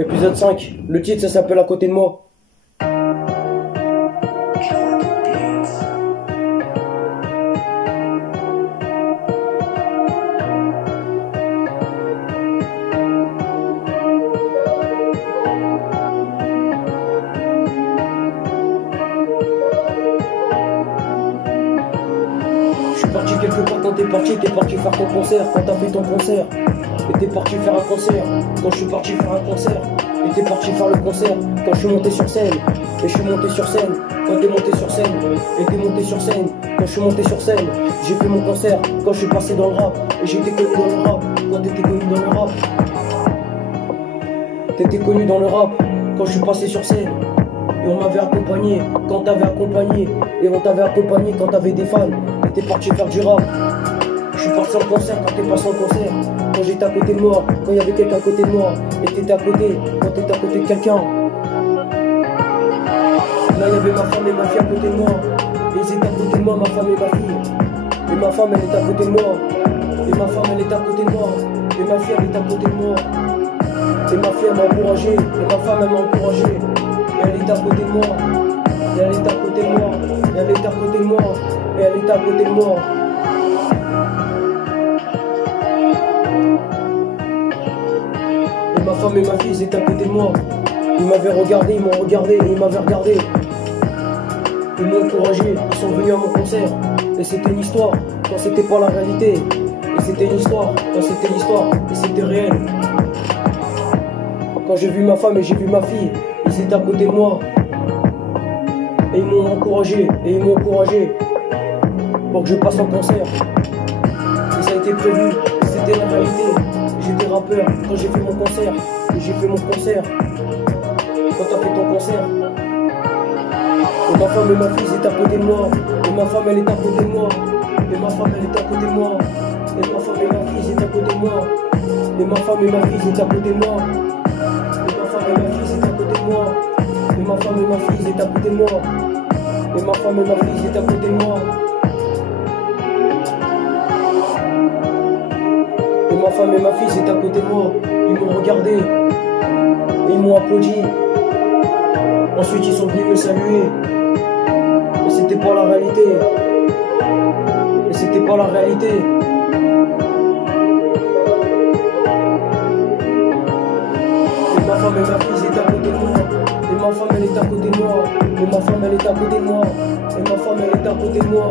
Épisode 5. Le titre, ça s'appelle À côté de moi. Je suis parti quelque part quand t'es parti faire ton concert, quand t'as fait ton concert. Et t'es parti faire un concert, quand je suis parti faire un concert. Et t'es parti faire le concert, quand je suis monté sur scène. Et je suis monté sur scène, quand t'es monté sur scène. Et t'es monté sur scène, quand je suis monté sur scène. J'ai fait mon concert, quand je suis passé dans le rap. Et j'étais connu dans le rap, quand t'étais connu dans le rap. T'étais connu dans le rap, quand je suis passé sur scène. Et on m'avait accompagné, quand t'avais accompagné. Et on t'avait accompagné quand t'avais des fans. Et t'es parti faire du rap. Je suis parti en concert quand t'es passé en concert. Quand j'étais à côté de moi, quand il y avait quelqu'un à côté de moi. Et t'étais à côté, quand t'étais à côté de quelqu'un. Là il y avait ma femme et ma fille à côté de moi. Et ils étaient à côté de moi, ma femme et ma fille. Et ma femme elle était à côté de moi. Et ma femme elle était à côté de moi. Et ma fille elle était à côté de moi. Et ma fille elle m'a encouragé. Et ma femme elle m'a encouragé. Et elle était à côté de moi. Et elle était à côté de moi. Et elle était à côté de moi. Et elle était à côté de moi. Et ma femme et ma fille ils étaient à côté de moi. Ils m'avaient regardé, ils m'ont regardé, et ils m'avaient regardé. Ils m'ont encouragé, ils sont venus à mon concert. Et c'était une histoire, quand c'était pas la réalité. Et c'était une histoire, quand c'était l'histoire, et c'était réel. Quand j'ai vu ma femme et j'ai vu ma fille, ils étaient à côté de moi. Et ils m'ont encouragé, pour que je passe en concert. Et ça a été prévu, c'était la réalité. J'étais rappeur quand j'ai fait mon concert. Et j'ai fait mon concert. Quand t'as fait ton concert. Et ma femme et ma fille étaient à côté de moi. Et ma femme elle était à côté de moi. Et ma femme elle était à côté de moi. Et ma femme et ma fille étaient à côté de moi. Et ma femme et ma fille étaient à côté de moi. Et ma femme et ma fille étaient à côté de moi. Et ma femme et ma fille étaient à côté de moi. Et ma femme et ma fille étaient à côté de moi. Et ma femme et ma fille étaient à côté de moi. Ils m'ont regardé. Et ils m'ont applaudi. Ensuite ils sont venus me saluer. Mais c'était pas la réalité. Et c'était pas la réalité. Et ma femme et ma fille étaient à côté de moi. Et ma femme elle était à côté de moi. Et ma femme elle était à côté de moi. Et ma femme elle était à côté de moi.